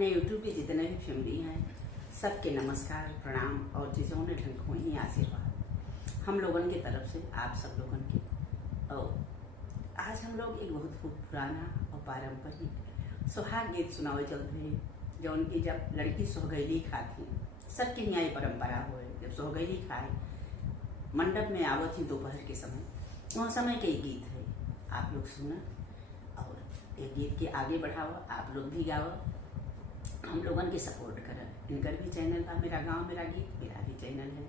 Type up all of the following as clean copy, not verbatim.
अपने यूट्यूब पे जितने भी फैमिली हैं सबके नमस्कार प्रणाम और चीज़ों ने ढंग को ही आशीर्वाद हम लोगों की तरफ से आप सब लोगों के। और आज हम लोग एक बहुत खूब पुराना और पारंपरिक सुहाग गीत सुनावे चलते हैं जो उनकी जब लड़की सोहगैली खाती सबकी न्याय परंपरा हो जब सोहगैली खाए मंडप में आवत ही दोपहर के समय वह समय के गीत है। आप लोग सुना और ये गीत के आगे बढ़ाओ, आप लोग भी गाओ, हम लोगन के सपोर्ट कर। इनकर भी चैनल था मेरा गांव मेरा गीत, मेरा भी चैनल है,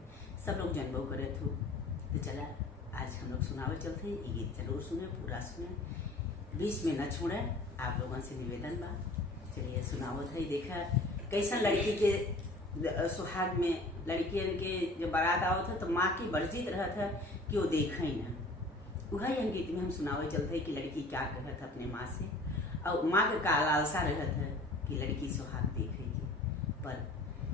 सब लोग जनबो करे थे। तो चला आज हम लोग सुनावे चलते हैं, ये गीत जरूर सुने, पूरा सुने, बीच में न छोड़े, आप लोगों से निवेदन बा। चलिए सुनावत है। देखा कैसा लड़की के सुहाग में लड़कियन के जब बारात आवत है तो माँ की वर्जित रहत है कि वो देखे ही ना। वही हम गीत में हम सुनावे चलते हैं कि लड़की क्या कहत है अपने माँ से और माँ का लालसा रहत है कि लड़की सुहाग देखेगी, पर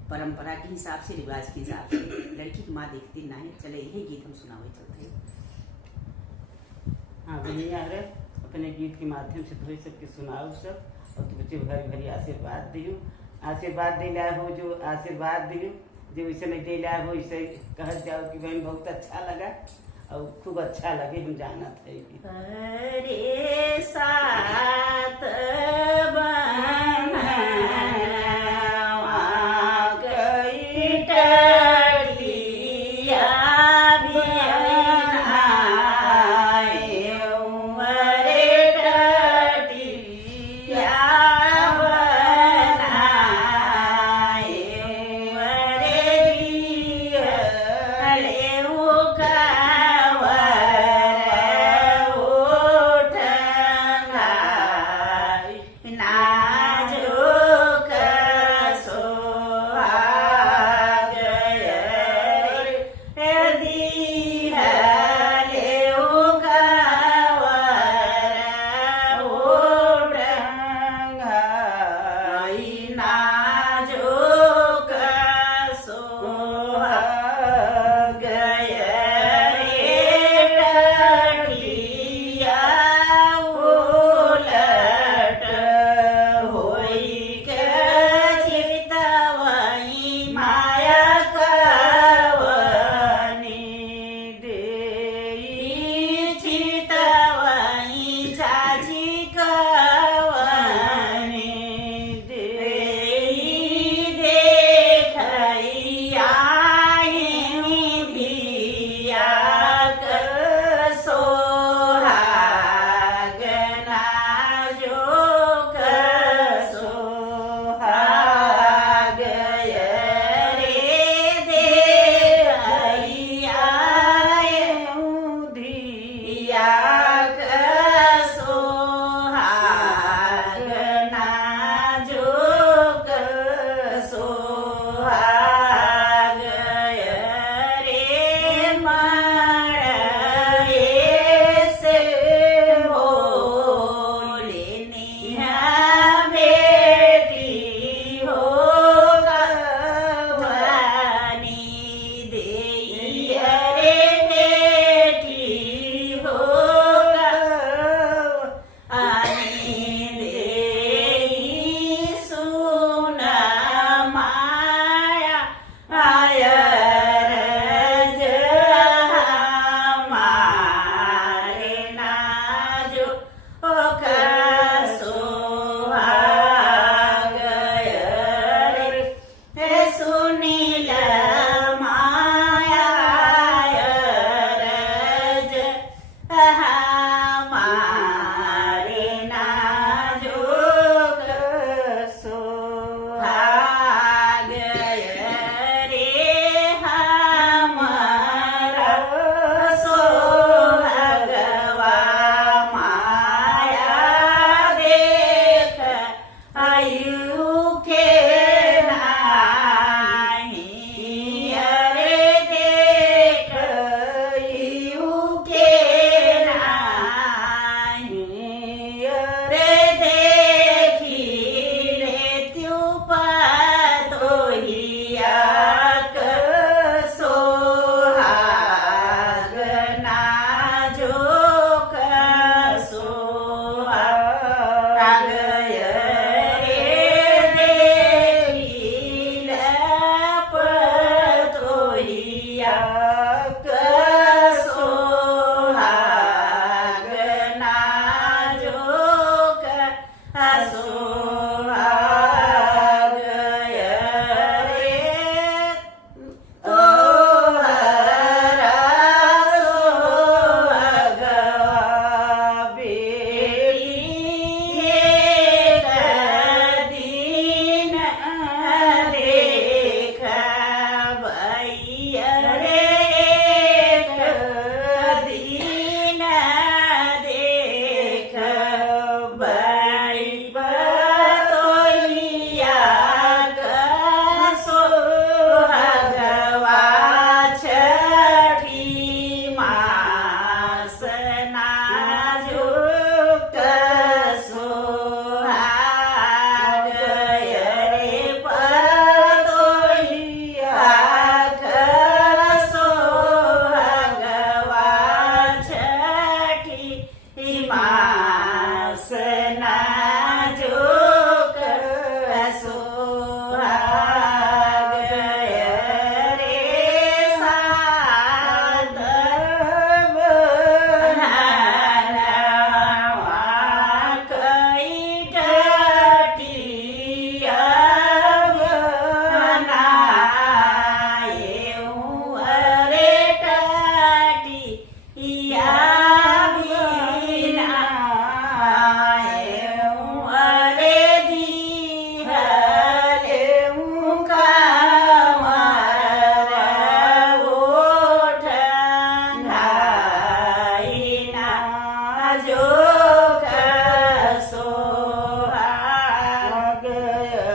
परंपरा के हिसाब से रिवाज के हिसाब से लड़की की माँ देखती नहीं। चले यही गीत हम सुनावे चलते हैं। हाँ भैया अरे अपने गीत के माध्यम से धोई सबके सुनाओ सब और तो बच्चे भरी भरी आशीर्वाद दियो, आशीर्वाद दिला हो जो आशीर्वाद दियो जो वैसे नहीं दिला हो वैसे कह जाओ कि बहन बहुत अच्छा लगा और खूब अच्छा लगे हम जाना थे। अरे साथ के